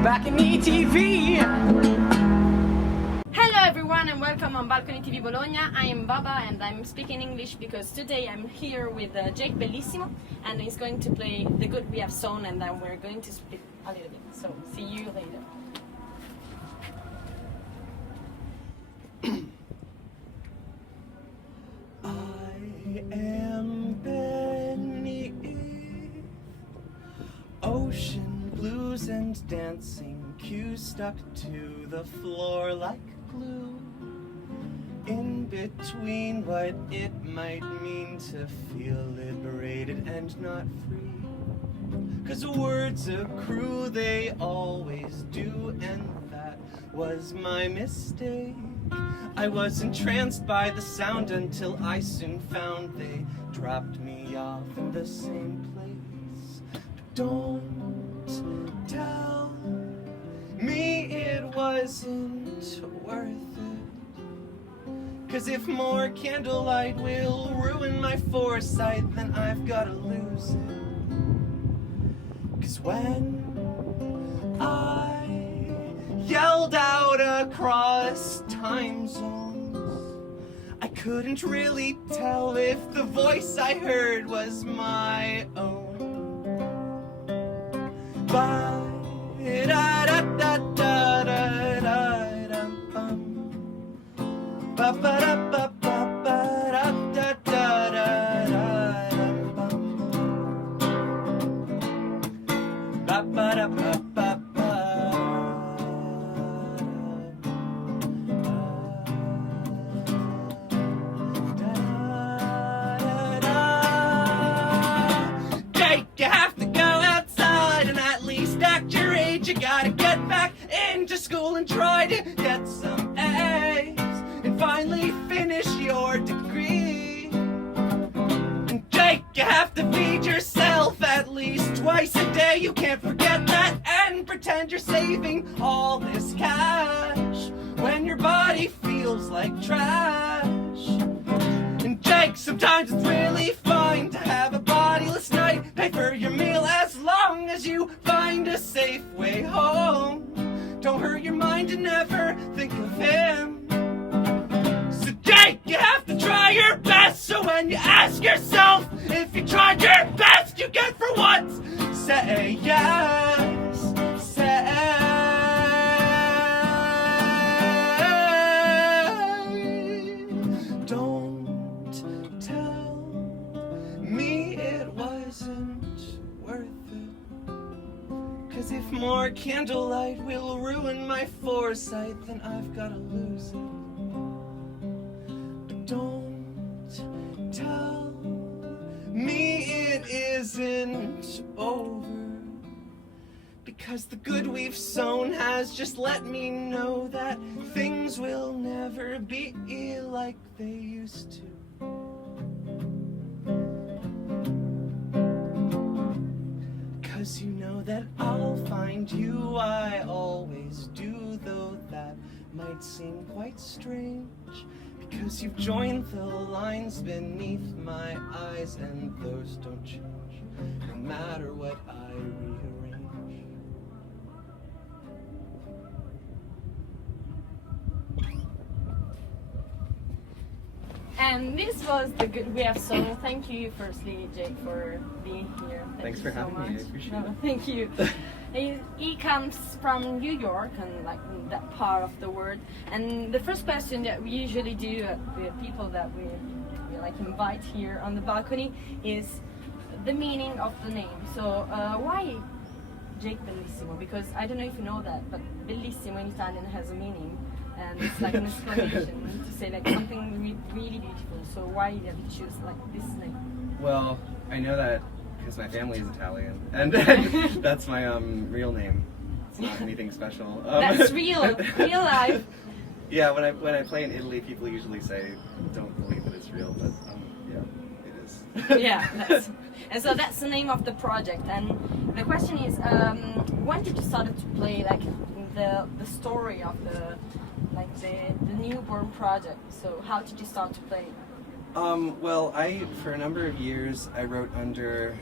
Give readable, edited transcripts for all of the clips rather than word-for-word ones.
BalconyTV! Hello everyone and welcome on BalconyTV Bologna. I am Baba and I'm speaking English because today I'm here with Jake Bellissimo and he's going to play The Good We Have Sewn and then we're going to speak a little bit. So see you later. I am beneath ocean blues and dancing cues stuck to the floor like glue. In between what it might mean to feel liberated and not free. 'Cause words accrue, they always do, and that was my mistake. I was entranced by the sound until I soon found they dropped me off in the same place. But don't tell me it wasn't worth it. 'Cause if more candlelight will ruin my foresight, then I've gotta lose it. 'Cause when I yelled out across time zones, I couldn't really tell if the voice I heard was my own. You have to go outside and at least act your age. You gotta get back into school and try to get some A's and finally finish your degree. And Jake, you have to feed yourself at least twice a day. You can't forget that and pretend you're saving all this cash when your body feels like trash. And Jake, sometimes it's really fine to have a bodiless night. Pay for your meal as long as you find a safe way home. Don't hurt your mind and never think of him. So Jake, you have to try your best. So when you ask yourself if you tried your best, you can for once say yes. If more candlelight will ruin my foresight, then I've gotta lose it. But don't tell me it isn't over, because the good we've sown has just let me know that things will never be like they used to. 'Cause you know that I'll find you, I always do, though that might seem quite strange, because you've joined the lines beneath my eyes, and those don't change, no matter what I rearrange. And this was The Good We Have Sewn. Thank you firstly, Jake, for being here. Thanks for having me, I appreciate it. Thank you. He comes from New York and like that part of the world. And the first question that we usually do with people that we like invite here on the balcony is the meaning of the name. So why Jake Bellissimo? Because I don't know if you know that, but Bellissimo in Italian has a meaning. And it's like an exclamation to say like something really beautiful. So why did you choose like this name? Well, I know that because my family is Italian, and that's my real name. It's not anything special. That's real life. Yeah, when I play in Italy, people usually say, "Don't believe that it's real," but yeah, it is. Yeah, and so that's the name of the project. And the question is, when did you start to play like the story of the newborn project? So how did you start to play? Well, for a number of years, I wrote under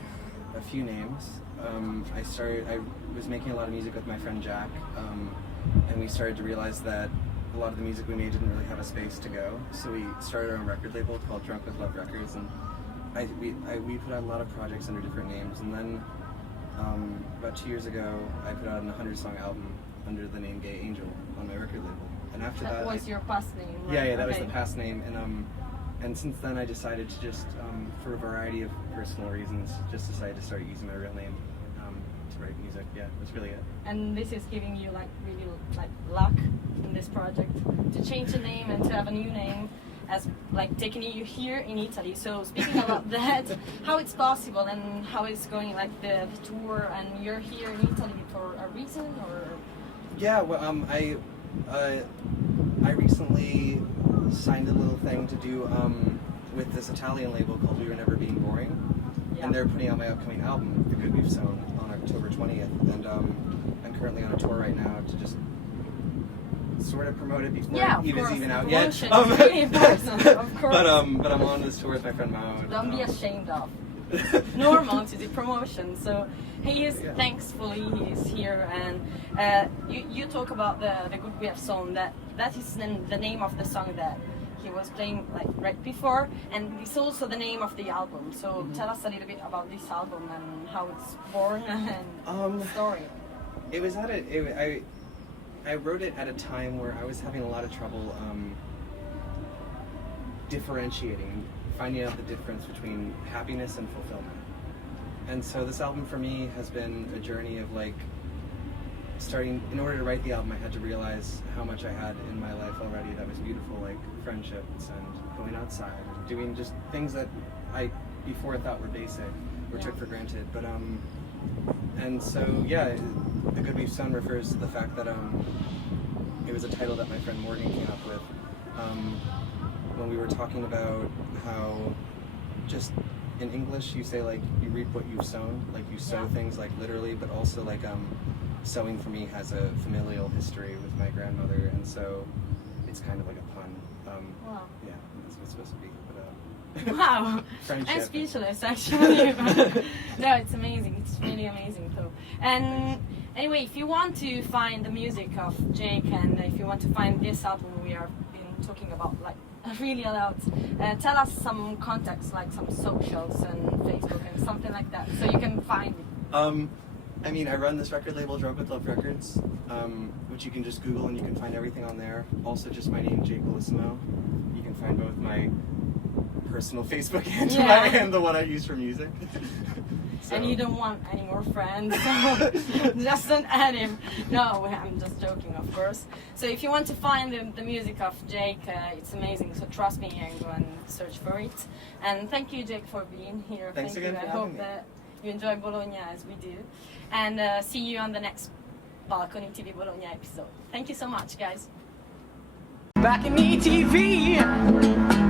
a few names. I was making a lot of music with my friend Jack, and we started to realize that a lot of the music we made didn't really have a space to go. So we started our own record label called Drunk with Love Records, and we put out a lot of projects under different names. And then about 2 years ago, I put out a 100-song album under the name Gay Angel on my record label. And after that, was your past name, right? Yeah, that was the past name. And since then, I decided to just, for a variety of personal reasons, just decided to start using my real name to write music. Yeah, that's really it. And this is giving you like really like luck in this project to change the name and to have a new name, as like taking you here in Italy. So speaking about that, how it's possible and how it's going, like the tour, and you're here in Italy for a reason, or? Yeah, well, I recently signed a little thing to do with this Italian label called We Were Never Being Boring, and they're putting out my upcoming album, The Good We've Sewn, on October 20th, and I'm currently on a tour right now to just sort of promote it before it is even out yet. Really important, of course. But I'm on this tour with my friend Mao. Don't be ashamed of. Normal to do promotion. So he is thankfully he is here, and you talk about the Good We Have Sewn. That is the name of the song that he was playing like right before, and it's also the name of the album. So tell us a little bit about this album and how it's born and the story. It was I wrote it at a time where I was having a lot of trouble differentiating, finding out the difference between happiness and fulfillment. And so this album for me has been a journey of like starting, in order to write the album I had to realize how much I had in my life already that was beautiful, like friendships and going outside and doing just things that I before thought were basic or took for granted. But and so yeah, The Good We've Sewn refers to the fact that it was a title that my friend Morgan came up with when we were talking about how just in English you say like you reap what you've sown, like you sow things like literally, but also like sewing for me has a familial history with my grandmother, and so it's kind of like a pun. Wow. Yeah, that's what it's supposed to be. Wow, I'm speechless actually. No, it's amazing. It's really amazing though. And anyway, if you want to find the music of Jake, and if you want to find this album we are been talking about like really a lot, tell us some contacts, like some socials and Facebook and something like that, so you can find it. I mean, I run this record label, Drunk with Love Records, which you can just Google and you can find everything on there. Also, just my name, Jake Bellissimo. You can find both my personal Facebook and the one I use for music. So. And you don't want any more friends, so just don't add him. No, I'm just joking, of course. So if you want to find the music of Jake, it's amazing. So trust me and go and search for it. And thank you, Jake, for being here. Thanks again for I having hope me. that you enjoy Bologna as we do. And see you on the next BalconyTV Bologna episode. Thank you so much, guys. BalconyTV.